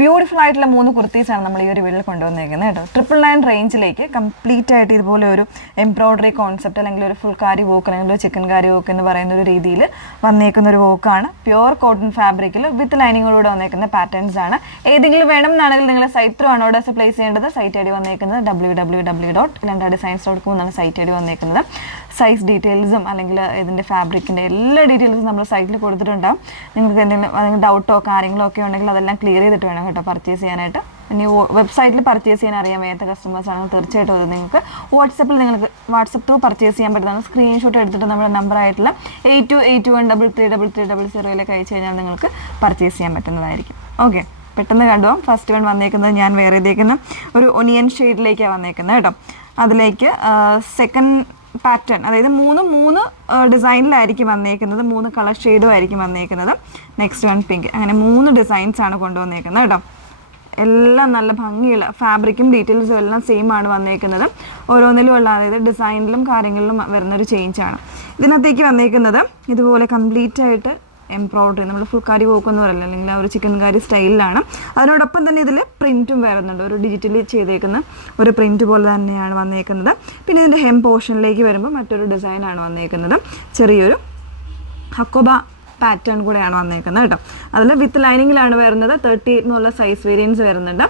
Beautiful ആയിട്ടുള്ള 3 കുർത്തീസാണ് നമ്മൾ ഈ ഒരു വീഡിയോയിൽ കൊണ്ടുവന്നിരിക്കുന്നത് കേട്ടോ. 999 റേഞ്ചിലേക്ക് കംപ്ലീറ്റ് ആയിട്ട് ഇതുപോലെ ഒരു എംബ്രോയിഡറി കോൺസെപ്റ്റ് അല്ലെങ്കിൽ ഒരു ഫുൾക്കാരി വോക്ക് അല്ലെങ്കിൽ ഒരു ചിക്കൻ കാരി വോക്ക് എന്ന് പറയുന്ന ഒരു രീതിയിൽ വന്നേക്കുന്ന ഒരു വോക്കാണ്. പ്യുവർ കോട്ടൺ ഫാബ്രിക്കിൽ വിത്ത് ലൈനിങ്ങോടുകൂടെ വന്നേക്കുന്ന പാറ്റേൺസ് ആണ്. ഏതെങ്കിലും വേണം എന്നാണെങ്കിൽ നിങ്ങൾ സൈറ്റ് ത്രൂ ആണ് ഓർഡേഴ്സ് പ്ലേസ് ചെയ്യേണ്ടത്. സൈറ്റ് ഐ ഡി വന്നേക്കുന്നത് www.ilandadesigns.com എന്നാണ് സൈറ്റ് ഐ ഡി വന്നേക്കുന്നത്. സൈസ് ഡീറ്റെയിൽസും അല്ലെങ്കിൽ ഇതിൻ്റെ ഫാബ്രിക്കിൻ്റെ എല്ലാ ഡീറ്റെയിൽസും നമ്മൾ സൈറ്റിൽ കൊടുത്തിട്ടുണ്ടാകും. നിങ്ങൾക്ക് എന്തെങ്കിലും ഡൗട്ടോ കാര്യങ്ങളോ ഒക്കെ ഉണ്ടെങ്കിൽ അതെല്ലാം ക്ലിയർ ചെയ്തിട്ട് വേണം കേട്ടോ പർച്ചേസ് ചെയ്യാനായിട്ട്. ഇനി വെബ്സൈറ്റിൽ പർച്ചേസ് ചെയ്യാൻ അറിയാൻ വയ്യാത്ത കസ്റ്റമേഴ്സ് ആണെങ്കിൽ തീർച്ചയായിട്ടും അത് നിങ്ങൾക്ക് വാട്സപ്പ് ത്രൂ പർച്ചേസ് ചെയ്യാൻ പറ്റുന്നതാണ്. സ്ക്രീൻഷോട്ട് എടുത്തിട്ട് നമ്മുടെ നമ്പറായിട്ടുള്ള 8281333300 അയച്ചു കഴിഞ്ഞാൽ നിങ്ങൾക്ക് പർച്ചേസ് ചെയ്യാൻ പറ്റുന്നതായിരിക്കും. ഓക്കെ, പെട്ടെന്ന് കണ്ടുപോകാം. ഫസ്റ്റ് വൺ വന്നേക്കുന്നത് ഞാൻ വേറെ ചെയ്തേക്കുന്ന ഒരു ഒനിയൻ ഷെയ്ഡിലേക്കാണ് വന്നേക്കുന്നത് കേട്ടോ. അതിലേക്ക് സെക്കൻഡ് പാറ്റേൺ, അതായത് മൂന്ന് ഡിസൈനിലായിരിക്കും വന്നേക്കുന്നത്, 3 കളർ ഷെയ്ഡും ആയിരിക്കും വന്നേക്കുന്നത്. Next one pink. അങ്ങനെ 3 ഡിസൈൻസാണ് കൊണ്ടുവന്നേക്കുന്നത് കേട്ടോ. എല്ലാം നല്ല ഭംഗിയുള്ള ഫാബ്രിക്കും ഡീറ്റെയിൽസും എല്ലാം സെയിം ആണ് വന്നേക്കുന്നത്. ഓരോന്നിലും ഉള്ള അതായത് ഡിസൈനിലും കാര്യങ്ങളിലും വരുന്നൊരു ചേഞ്ചാണ്. ഇതിനകത്തേക്ക് വന്നേക്കുന്നത് ഇതുപോലെ കംപ്ലീറ്റ് ആയിട്ട് എംബ്രോയിഡറി, നമ്മൾ ഫുൾക്കാരി വോക്ക് എന്ന് പറയില്ല, അല്ലെങ്കിൽ ആ ഒരു ചിക്കൻ കാരി സ്റ്റൈലിലാണ്. അതിനോടൊപ്പം തന്നെ ഇതിൽ പ്രിൻറ്റും വരുന്നുണ്ട്. ഒരു ഡിജിറ്റലി ചെയ്തേക്കുന്ന ഒരു പ്രിൻറ്റ് പോലെ തന്നെയാണ് വന്നേക്കുന്നത്. പിന്നെ ഇതിൻ്റെ ഹെം പോർഷനിലേക്ക് വരുമ്പോൾ മറ്റൊരു ഡിസൈനാണ് വന്നേക്കുന്നത്. ചെറിയൊരു ഹക്കോബ പാറ്റേൺ കൂടെയാണ് വന്നേക്കുന്നത് കേട്ടോ. അതിൽ വിത്ത് ലൈനിങ്ങിലാണ് വരുന്നത്. 38 എന്നുള്ള സൈസ് വേരിയൻസ് വരുന്നുണ്ട്.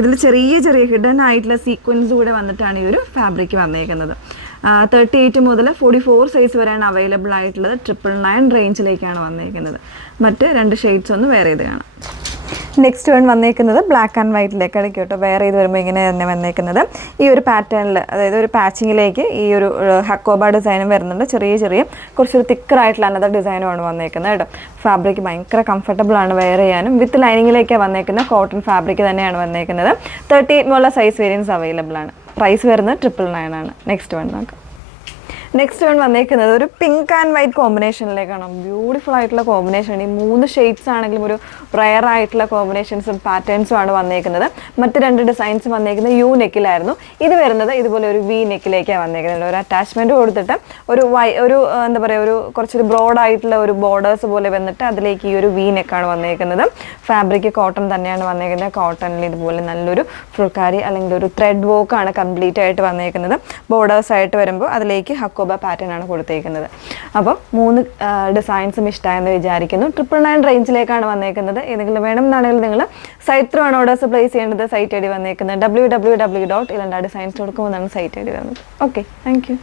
ഇതിൽ ചെറിയ ഹിഡൻ ആയിട്ടുള്ള സീക്വൻസ് കൂടെ വന്നിട്ടാണ് ഈ ഒരു ഫാബ്രിക് വന്നേക്കുന്നത്. 38 മുതൽ 44 സൈസ് വരെയാണ് അവൈലബിൾ ആയിട്ടുള്ളത്. 999 റേഞ്ചിലേക്കാണ് വന്നേക്കുന്നത്. മറ്റ് 2 ഷെയ്ഡ്സ് ഒന്ന് വേറെ ചെയ്ത് കാണാം. നെക്സ്റ്റ് വൺ വന്നേക്കുന്നത് ബ്ലാക്ക് ആൻഡ് വൈറ്റിലേക്കാണ് കേട്ടോ. വേറെ ചെയ്ത് വരുമ്പോൾ ഇങ്ങനെ തന്നെ വന്നേക്കുന്നത്. ഈ ഒരു പാറ്റേണിൽ, അതായത് ഒരു പാച്ചിങ്ങിലേക്ക് ഈ ഒരു ഹക്കോബ ഡിസൈനും വരുന്നുണ്ട്. ചെറിയ കുറച്ചൊരു തിക്കറായിട്ടുള്ള അനദർ ഡിസൈനുമാണ് വന്നേക്കുന്നത് കേട്ടോ. ഫാബ്രിക് ഭയങ്കര കംഫർട്ടബിൾ ആണ് വെയർ ചെയ്യാനും. വിത്ത് ലൈനിങ്ങിലേക്കാണ് വന്നേക്കുന്നത്. കോട്ടൺ ഫാബ്രിക് തന്നെയാണ് വന്നേക്കുന്നത്. 38 എന്നുള്ള സൈസ് വേരിയൻസ് അവൈലബിൾ ആണ്. പ്രൈസ് വരുന്നത് 999 ആണ്. നെക്സ്റ്റ് വൺ നോക്കാം. നെക്സ്റ്റ് വൺ വന്നേക്കുന്നത് ഒരു പിങ്ക് ആൻഡ് വൈറ്റ് കോമ്പിനേഷനിലേക്കാണ്. ബ്യൂട്ടിഫുൾ ആയിട്ടുള്ള കോമ്പിനേഷൻ. ഈ 3 ഷെയ്ഡ്സ് ആണെങ്കിലും ഒരു റയർ ആയിട്ടുള്ള കോമ്പിനേഷൻസും പാറ്റേൺസും ആണ് വന്നേക്കുന്നത്. മറ്റ് 2 ഡിസൈൻസ് വന്നേക്കുന്നത് യു നെക്കിലായിരുന്നു. ഇത് വരുന്നത് ഇതുപോലെ ഒരു വി നെക്കിലേക്കാണ് വന്നേക്കുന്നത്. ഒരു അറ്റാച്ച്മെൻറ്റ് കൊടുത്തിട്ട് ഒരു എന്താ പറയുക, ഒരു കുറച്ചൊരു ബ്രോഡായിട്ടുള്ള ഒരു ബോർഡേഴ്സ് പോലെ വന്നിട്ട് അതിലേക്ക് ഈ ഒരു വി നെക്കാണ് വന്നേക്കുന്നത്. ഫാബ്രിക് കോട്ടൺ തന്നെയാണ് വന്നേക്കുന്നത്. കോട്ടണിൽ ഇതുപോലെ നല്ലൊരു ഫുൾക്കാരി അല്ലെങ്കിൽ ഒരു ത്രെഡ് വോക്കാണ് കംപ്ലീറ്റ് ആയിട്ട് വന്നേക്കുന്നത്. ബോർഡേഴ്സ് ആയിട്ട് വരുമ്പോൾ അതിലേക്ക് ഹക്കോബ പാറ്റേൺ ആണ് കൊടുത്തേക്കുന്നത്. അപ്പം 3 ഡിസൈൻസും ഇഷ്ടമായെന്ന് വിചാരിക്കുന്നു. 999 റേഞ്ചിലേക്കാണ് വന്നേക്കുന്നത്. ഏതെങ്കിലും വേണം എന്നാണെങ്കിൽ നിങ്ങൾ സൈറ്റ് ത്രൂ ആണ് ഓർഡേഴ്സ് പ്ലേസ് ചെയ്യേണ്ടത്. സൈറ്റ് ഐ ഡി വന്നേക്കുന്നത് www.ilandadesigns.com എന്നാണ് സൈറ്റ് ഐ ഡി വരുന്നത്. Okay, thank you.